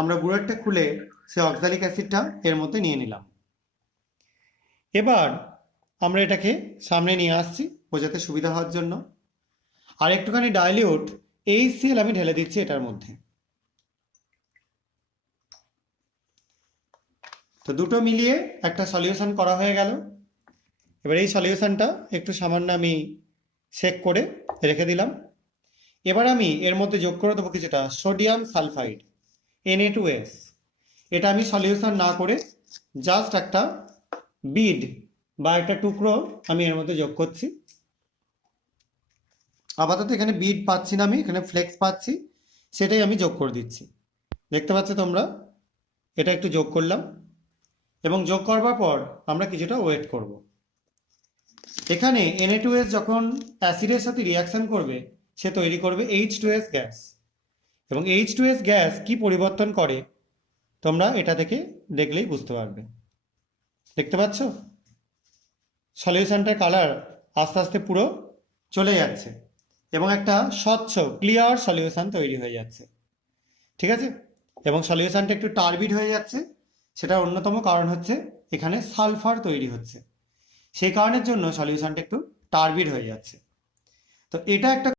আমরা বুলেটটা খুলে সেই অক্সালিক অ্যাসিডটা এর মধ্যে নিয়ে নিলাম। এবার আমরা এটাকে সামনে নিয়ে আসছি বোঝাতে সুবিধা হওয়ার জন্য। আর একটুখানি ডাইলিউট HCl আমি ঢেলে দিচ্ছি এটার মধ্যে। তো দুটো মিলিয়ে একটা সলিউশন করা হয়ে গেল। এবার এই সলিউশনটা একটু সামান্য আমি সেক করে রেখে দিলাম। এবার আমি এর মধ্যে যোগ করে দেবো কিছুটা সোডিয়াম সালফাইড Na2S। এটা আমি সলিউশন না করে জাস্ট একটা বিড বা একটা টুকরো আমি এর মধ্যে যোগ করছি। আপাতত এখানে বিড পাচ্ছি না, আমি এখানে ফ্লেক্স পাচ্ছি, সেটাই আমি যোগ করে দিচ্ছি। দেখতে পাচ্ছ তোমরা, এটা একটু যোগ করলাম এবং যোগ করবার পর আমরা কিছুটা ওয়েট করব। এখানে Na2S যখন অ্যাসিডের সাথে রিয়াকশন করবে সে তৈরি করবে H2S গ্যাস, এবং H2S গ্যাস কি পরিবর্তন করে তোমরা এটা থেকে দেখলেই বুঝতে পারবে। দেখতে পাচ্ছ সলিউশনটার কালার আস্তে আস্তে পুরো চলে যাচ্ছে এবং একটা স্বচ্ছ ক্লিয়ার সলিউশন তৈরি হয়ে যাচ্ছে। ঠিক আছে, এবং সলিউশনটা একটু টার্বিড হয়ে যাচ্ছে। সেটার অন্যতম কারণ হচ্ছে এখানে সালফার তৈরি হচ্ছে, সেই কারণের জন্য সলিউশনটা একটু টার্বিড হয়ে যাচ্ছে। তো এটা একটা